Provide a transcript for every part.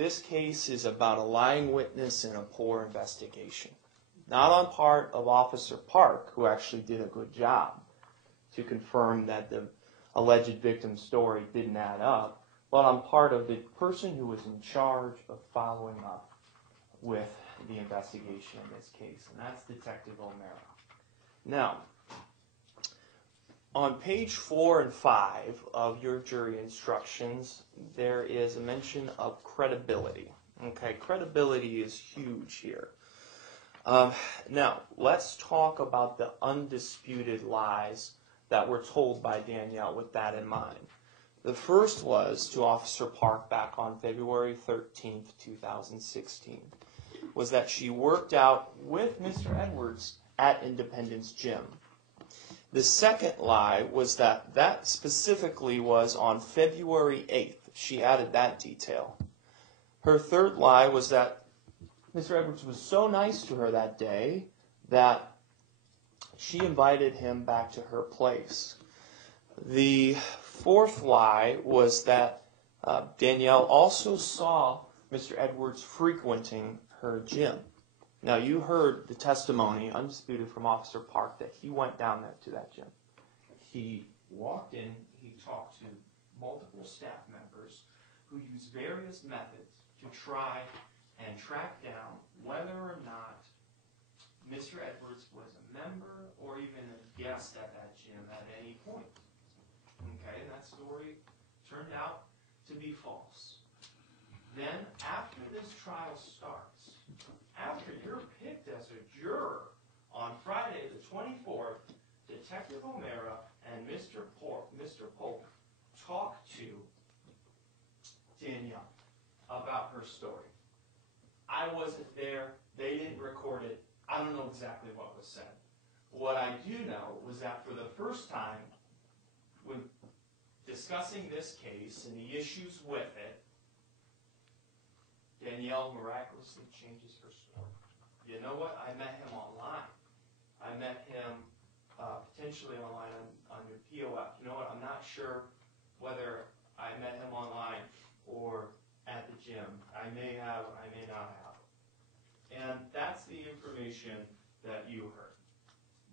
this case is about a lying witness and a poor investigation. Not on part of Officer Park, who actually did a good job to confirm that the alleged victim's story didn't add up, but on part of the person who was in charge of following up with the investigation in this case, and that's Detective O'Mara. Now, on page 4 and 5 of your jury instructions, there is a mention of credibility. Okay, credibility is huge here. Now, let's talk about the undisputed lies that were told by Danielle with that in mind. The first was to Officer Park back on February 13th, 2016, was that she worked out with Mr. Edwards at Independence Gym. The second lie was that specifically was on February 8th. She added that detail. Her third lie was that Mr. Edwards was so nice to her that day that she invited him back to her place. The fourth lie was that Danielle also saw Mr. Edwards frequenting her gym. Now, you heard the testimony, undisputed, from Officer Park that he went down there to that gym. He walked in, he talked to multiple staff members who used various methods to try and track down whether or not Mr. Edwards was a member or even a guest at that gym at any point. Okay, and that story turned out to be false. Then, after this trial starts, after you're picked as a juror on Friday the 24th, Detective O'Mara and Mr. Polk talked to Danielle about her story. I wasn't there. They didn't record it. I don't know exactly what was said. What I do know was that for the first time, when discussing this case and the issues with it, Danielle miraculously changes her story. You know what? I met him online. I met him potentially online on your POF. You know what? I'm not sure whether I met him online or at the gym. I may have, I may not have. And that's the information that you heard.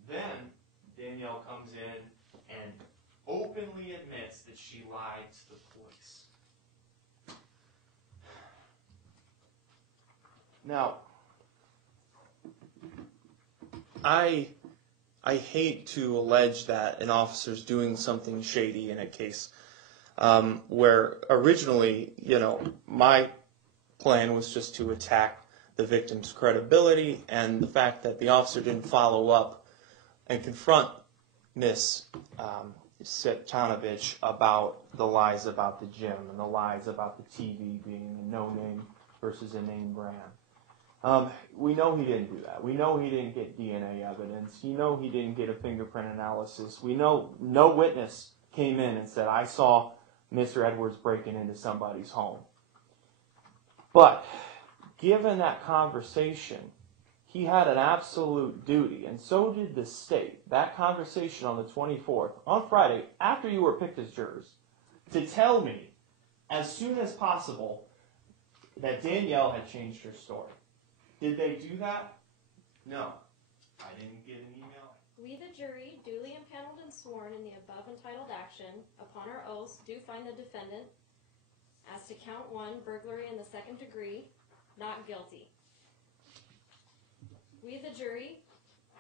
Then Danielle comes in and openly admits that she lied to the police. Now, I hate to allege that an officer's doing something shady in a case where originally, my plan was just to attack the victim's credibility and the fact that the officer didn't follow up and confront Miss Setanovich about the lies about the gym and the lies about the TV being a no-name versus a name brand. We know he didn't do that. We know he didn't get DNA evidence. We know he didn't get a fingerprint analysis. We know no witness came in and said, I saw Mr. Edwards breaking into somebody's home. But given that conversation, he had an absolute duty, and so did the state, that conversation on the 24th, on Friday, after you were picked as jurors, to tell me as soon as possible that Danielle had changed her story. Did they do that? No. I didn't get an email. We, the jury, duly impaneled and sworn in the above entitled action, upon our oaths, do find the defendant, as to count 1, burglary in the 2nd degree, not guilty. We, the jury,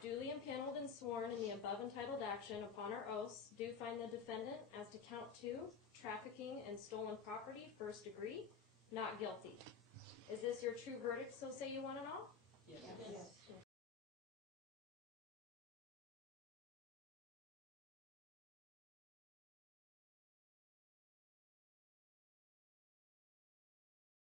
duly impaneled and sworn in the above entitled action, upon our oaths, do find the defendant, as to count 2, trafficking in stolen property, 1st degree, not guilty. Is this your true verdict, so say you one and all? Yes. Yes.